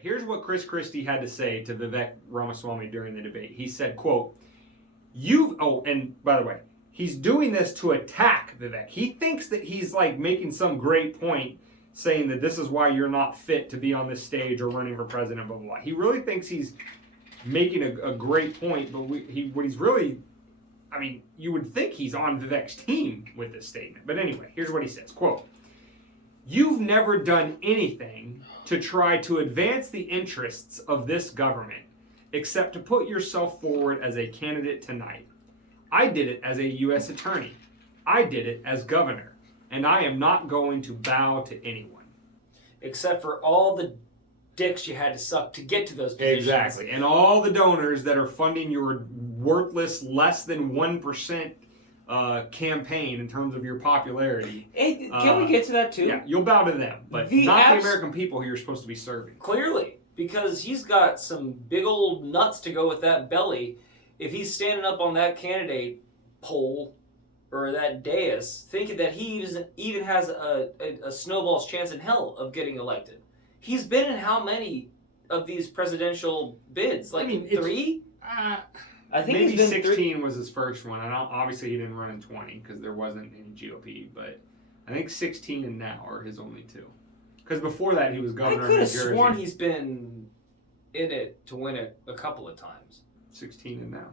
here's what Chris Christie had to say to Vivek Ramaswamy during the debate. He said, quote, and by the way, he's doing this to attack Vivek. He thinks that he's like making some great point saying that this is why you're not fit to be on this stage or running for president, blah, blah, blah. He really thinks he's making a great point, but what he's really, I mean, you would think he's on Vivek's team with this statement. But anyway, here's what he says, quote, "You've never done anything to try to advance the interests of this government except to put yourself forward as a candidate tonight. I did it as a U.S. attorney. I did it as governor. And I am not going to bow to anyone." Except for all the dicks you had to suck to get to those positions. Exactly. And all the donors that are funding your worthless, less than 1% campaign in terms of your popularity. Hey, can we get to that too? Yeah, you'll bow to them, but not the American people who you're supposed to be serving. Clearly, because he's got some big old nuts to go with that belly. If he's standing up on that candidate poll or that dais, thinking that he even has a snowball's chance in hell of getting elected. He's been in how many of these presidential bids? Like 3? I think maybe 16 was his first one. And obviously he didn't run in 20 because there wasn't any GOP. But I think 16 and now are his only 2. Because before that he was governor of New Jersey. I could have sworn he's been in it to win it a couple of times. 16 and now.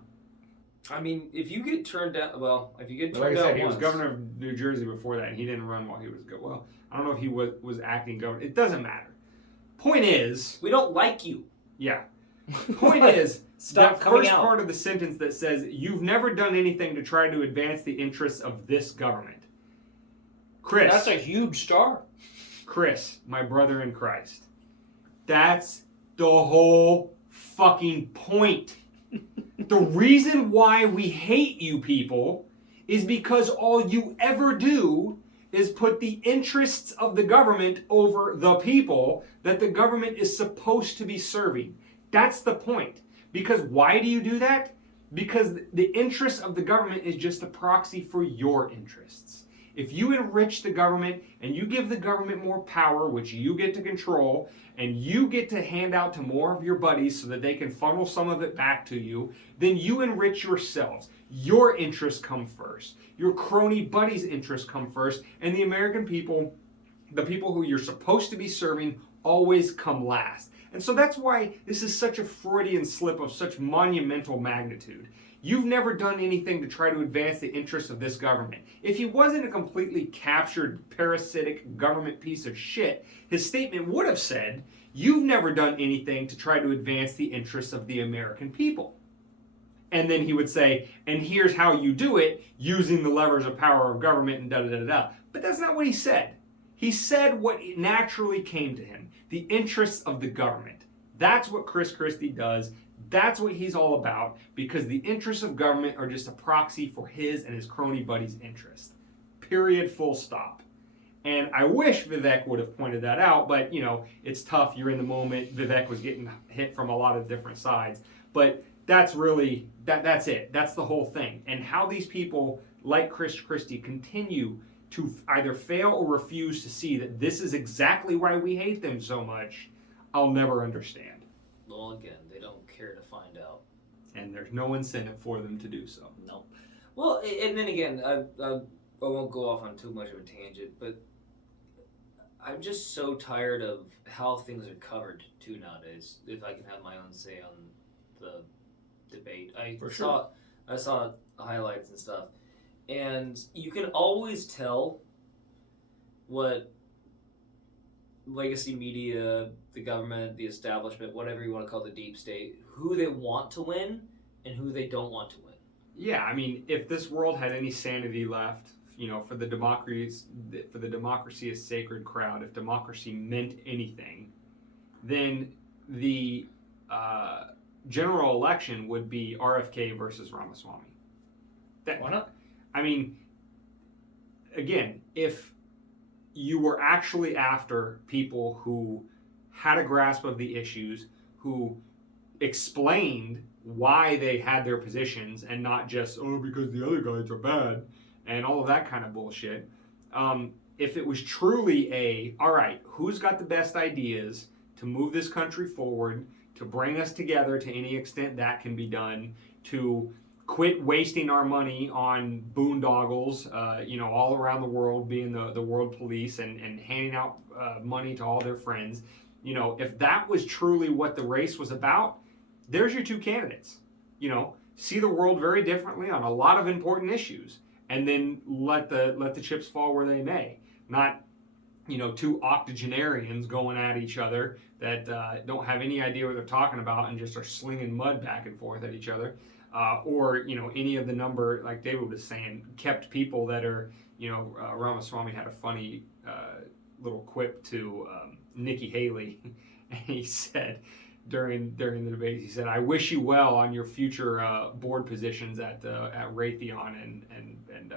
I mean, if you get turned down, if you get turned down, like I said, he was governor of New Jersey before that, and he didn't run while he was well. I don't know if he was acting governor. It doesn't matter. Point is, we don't like you. Yeah. Point is, stop that first part of the sentence that says you've never done anything to try to advance the interests of this government. Chris, that's a huge star. Chris, my brother in Christ. That's the whole fucking point. The reason why we hate you people is because all you ever do is put the interests of the government over the people that the government is supposed to be serving. That's the point. Because why do you do that? Because the interests of the government is just a proxy for your interests. If you enrich the government and you give the government more power, which you get to control, and you get to hand out to more of your buddies so that they can funnel some of it back to you, then you enrich yourselves. Your interests come first. Your crony buddies' interests come first. And the American people, the people who you're supposed to be serving, always come last. And so that's why this is such a Freudian slip of such monumental magnitude. You've never done anything to try to advance the interests of this government. If he wasn't a completely captured, parasitic government piece of shit, his statement would have said, you've never done anything to try to advance the interests of the American people. And then he would say, and here's how you do it, using the levers of power of government and da-da-da-da. But that's not what he said. He said what naturally came to him, the interests of the government. That's what Chris Christie does. That's what he's all about, because the interests of government are just a proxy for his and his crony buddies' interests. Period, full stop. And I wish Vivek would have pointed that out, but, you know, it's tough. You're in the moment. Vivek was getting hit from a lot of different sides. But that's really, that's it. That's the whole thing. And how these people, like Chris Christie, continue to either fail or refuse to see that this is exactly why we hate them so much, I'll never understand. Well, again, they don't care to find out. And there's no incentive for them to do so. No. Well, and then again, I won't go off on too much of a tangent, but I'm just so tired of how things are covered, too, nowadays, if I can have my own say on the debate. I saw highlights and stuff, and you can always tell what legacy media, the government, the establishment, whatever you want to call the deep state, who they want to win and who they don't want to win. Yeah, I mean, if this world had any sanity left, you know, for the democracy is sacred crowd, if democracy meant anything, then the general election would be RFK versus Ramaswamy. Why not? I mean, again, if you were actually after people who had a grasp of the issues, who explained why they had their positions and not just, oh, because the other guys are bad and all of that kind of bullshit. If it was truly all right, who's got the best ideas to move this country forward, to bring us together to any extent that can be done, to quit wasting our money on boondoggles, all around the world, being the world police and handing out money to all their friends. If that was truly what the race was about, there's your two candidates. See the world very differently on a lot of important issues, and then let the chips fall where they may. Not, two octogenarians going at each other that don't have any idea what they're talking about and just are slinging mud back and forth at each other. Or any of the number, like David was saying, kept people that are, Ramaswamy had a funny little quip to Nikki Haley, and he said during the debate, he said, "I wish you well on your future board positions at Raytheon and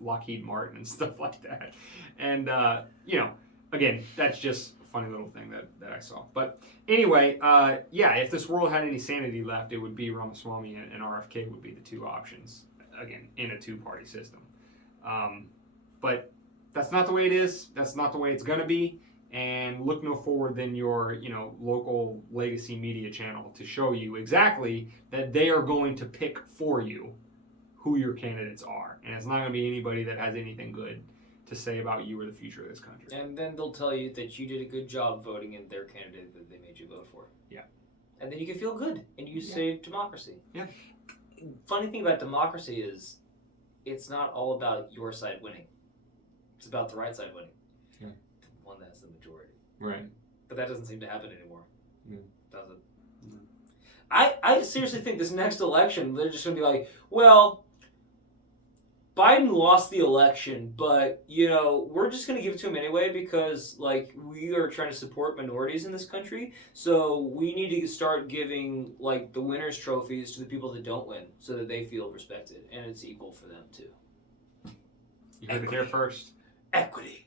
Lockheed Martin and stuff like that." And again, that's just a funny little thing that I saw. But anyway, if this world had any sanity left, it would be Ramaswamy and RFK would be the two options, again, in a two-party system. But that's not the way it is. That's not the way it's going to be. And look no forward than your, local legacy media channel to show you exactly that they are going to pick for you who your candidates are. And it's not going to be anybody that has anything good to say about you or the future of this country. And then they'll tell you that you did a good job voting in their candidate that they made you vote for. Yeah. And then you can feel good and you saved democracy. Yeah. Funny thing about democracy is it's not all about your side winning. It's about the right side winning. Yeah. The one that's the majority. Right. But that doesn't seem to happen anymore. Yeah. Does it? No. I seriously think this next election, they're just going to be like, well, Biden lost the election, but, we're just going to give it to him anyway because, we are trying to support minorities in this country. So we need to start giving, the winners' trophies to the people that don't win so that they feel respected. And it's equal for them, too. You heard it here first. Equity.